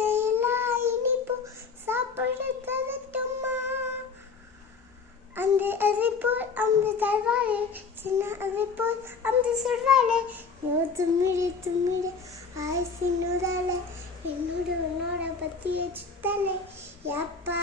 பச்சையெல்லாம் இனிப்பு சாப்பிட தரட்டுமா? அந்த அதை போல் அந்த தருவாளே, சின்ன அதை போல் அந்த சொல்வாளே, நீ தும்மிடு தும்மிடு ஆயுசினோதால என்னோட உன்னோட பத்திய சுத்தனை யாப்பா